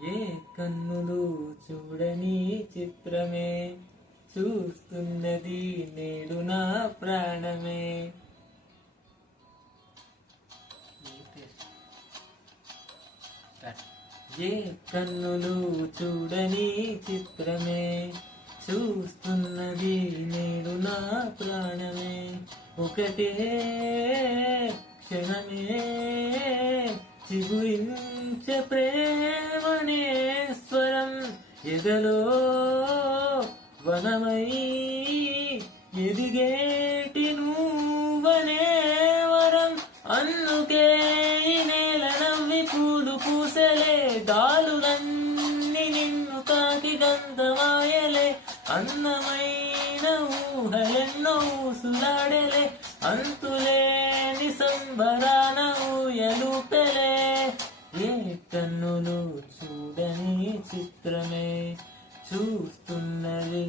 ఏ కన్నులు చూడని చిత్రమే చూస్తున్నది నేడు నా ప్రాణమే. ఏ కన్నులు చూడని చిత్రమే చూస్తున్నది నేడు నా ప్రాణమే. ఒకటే క్షణమే చిగురించే ప్రేమనే స్వరం ఎదలో వనమై ఎదిగేటి నువ్వనే వరం. అందుకే ఈ నేల నవ్వి పూలు పూసలే దాలులన్నీ నిన్ను తాకి గంధమాయలే. అందమైన ఊహలెన్నో ఊసులాడలే అంతులేని సంబరాన ఊయలుపెలే. ఏ కన్నులు చూడని చిత్రమే చూస్తున్నది